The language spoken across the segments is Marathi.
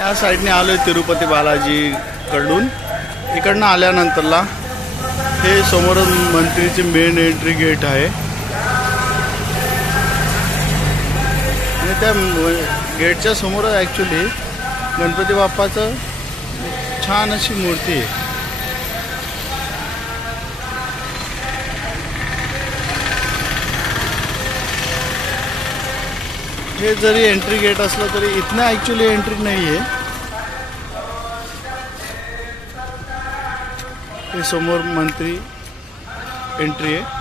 या साईडने आलोय तिरुपती बालाजी कडून. इकडनं आल्यानंतरला हे समोर मंत्रीचे मेन एंट्री गेट आहे आणि त्या गेटच्या समोर ॲक्च्युली गणपती बाप्पाचं छान अशी मूर्ती आहे. हे जरी एंट्री गेट असलं तरी इथनं ॲक्च्युली एंट्री नाही आहे. हे समोर मंत्री एंट्री आहे.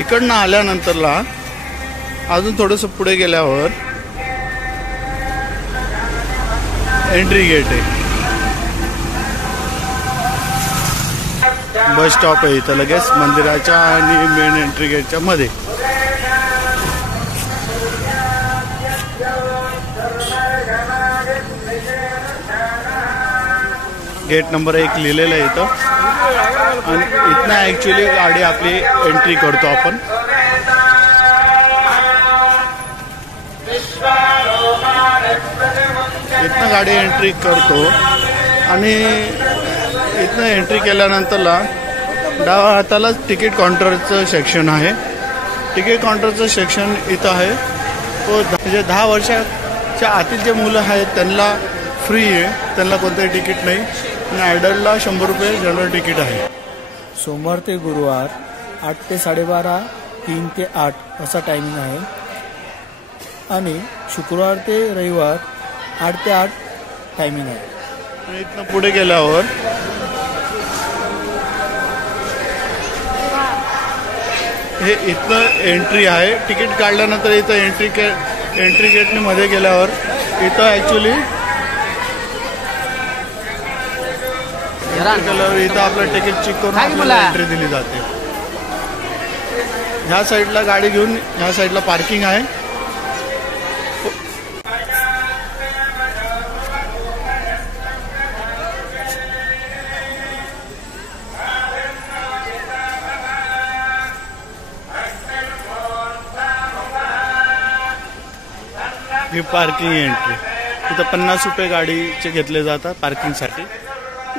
इकडनं आल्यानंतरला अजून थोडंसं पुढे गेल्यावर एंट्री गेट आहे. बस स्टॉप आहे इथं लगेच मंदिराच्या आणि मेन एंट्री गेटच्या मध्ये. गेट नंबर 1 लिहिलेलं आहे इथं आणि इथनं ॲक्च्युली गाडी आपली एंट्री करतो आपण. इथनं गाडी एंट्री करतो आणि इथनं एंट्री केल्यानंतरला डाव्या हाताला तिकीट काउंटरचं सेक्शन आहे. तिकीट काउंटरचं सेक्शन इथं आहे. तो म्हणजे 10 वर्षाच्या आतील जे मुलं आहेत त्यांना फ्री आहे, त्यांना कोणतंही तिकीट नाही. आणि ॲडल्टला 100 रुपये जनरल तिकीट आहे. सोमवार ते गुरुवार 8 ते 12:30, 3 ते 8 असा टायमिंग आहे आणि शुक्रवार ते रविवार 8 ते 8 टायमिंग आहे. आणि इथनं पुढे गेल्यावर हे इथनं एंट्री आहे. तिकीट काढल्यानंतर इथं एंट्री गेटने मध्ये गेल्यावर इथं ॲक्च्युली इथं आपलं तिकीट चेक करून आपल्याला एंट्री दिली जाते. ह्या साईडला गाडी घेऊन ह्या साईडला पार्किंग आहे. ही पार्किंग एंट्री. इथं 50 रुपये गाडीचे घेतले जातात पार्किंगसाठी.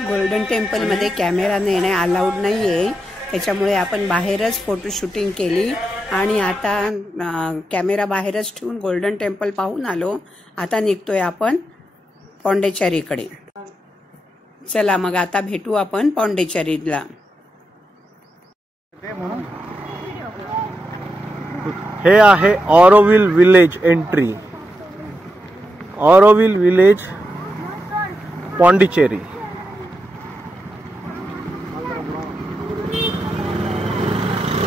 गोल्डन टेम्पलमध्ये कॅमेरा नेणे अलाउड नाही आहे, त्याच्यामुळे आपण बाहेरच फोटो शूटिंग केली आणि आता कॅमेरा बाहेरच ठेवून गोल्डन टेम्पल पाहून आलो. आता निघतोय आपण पॉंडेचेरीकडे. चला मग आता भेटू आपण पॉंडेचेरीला. हे आहे Auroville village entry. Auroville village Pondicherry.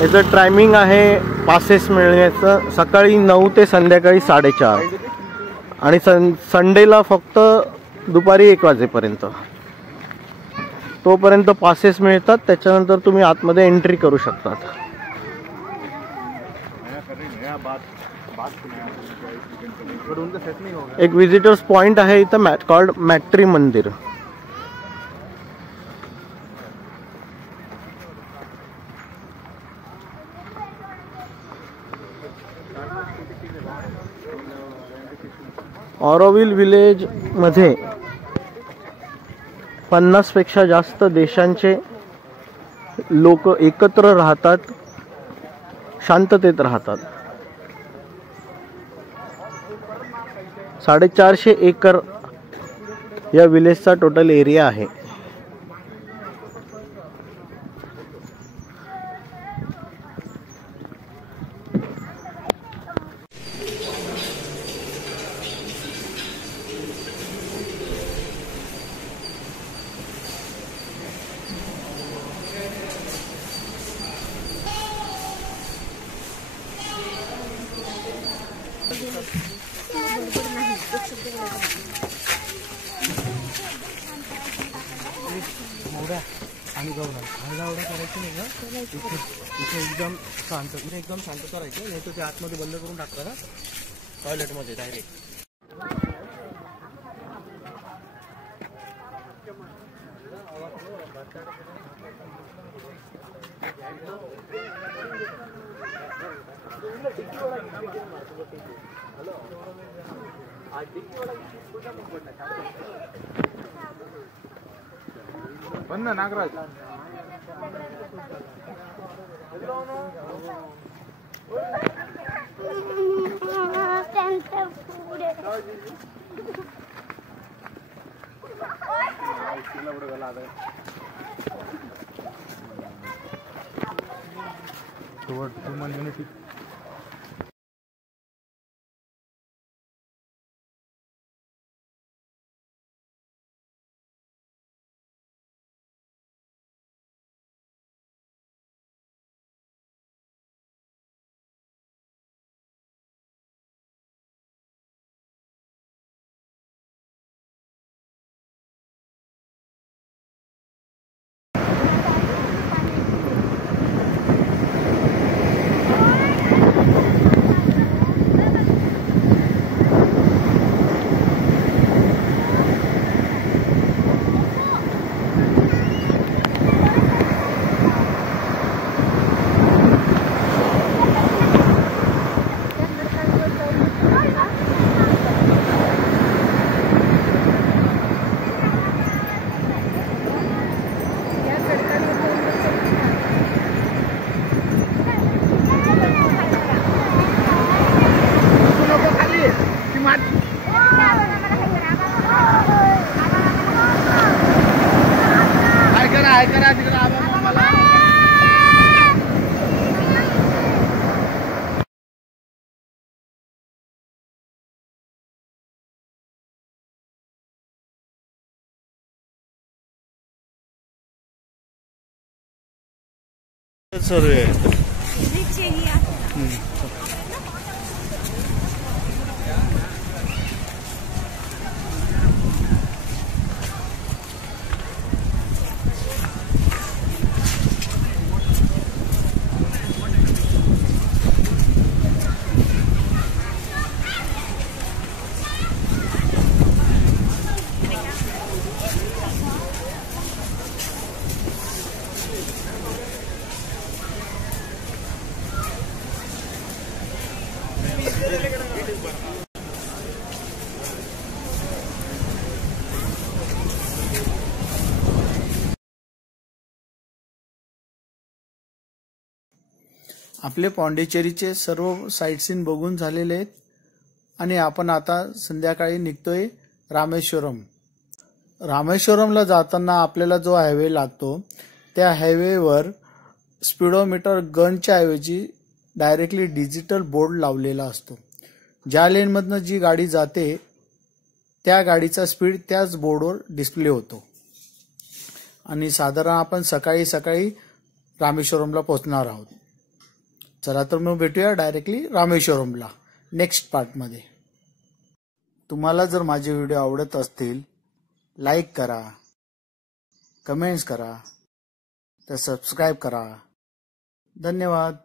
याचं टायमिंग आहे पासेस मिळण्याचं सकाळी 9 ते संध्याकाळी 4:30 आणि संडेला फक्त दुपारी 1 वाजेपर्यंत. तोपर्यंत पासेस मिळतात. त्याच्यानंतर तुम्ही आतमध्ये एंट्री करू शकतात. एक विजिटर्स पॉइंट आहे इथं कॉल्ड मॅट्री मंदिर. ऑरोविल विलेज मध्ये 50 पेक्षा जास्त देशांचे लोक एकत्र राहतात, शांततेत राहतात. 450 एकर या विलेजचा टोटल एरिया आहे. आणि गवडा करायचं नाही ना. इथे एकदम शांतता राहायचं. नाही तर ते आतमध्ये बंद करून टाकतात ना टॉयलेटमध्ये डायरेक्ट. पण ना नागराज युनिटी ऐका तिकडे आबा मामाला सर्व आहे. आपले पॉंडिचेरीचे सर्व साईट सीन बघून झालेले आहेत आणि आपण आता संध्याकाळी निघतोय रामेश्वरम. रामेश्वरमला जाताना आपल्याला जो हायवे लागतो त्या हायवेवर स्पीडोमीटर गनच्या ऐवजी डायरेक्टली डिजिटल बोर्ड लावलेला असतो. ज्या लेनमधनं जी गाडी जाते त्या गाडीचा स्पीड त्याच बोर्डवर डिस्प्ले होतो आणि साधारण आपण सकाळी सकाळी रामेश्वरमला पोहोचणार आहोत. चला तर मग भेटूया डायरेक्टली रामेश्वरमला नेक्स्ट पार्टमध्ये. तुम्हाला जर माझे व्हिडिओ आवडत असतील लाईक करा, कमेंट्स करा, तर सबस्क्राईब करा. धन्यवाद.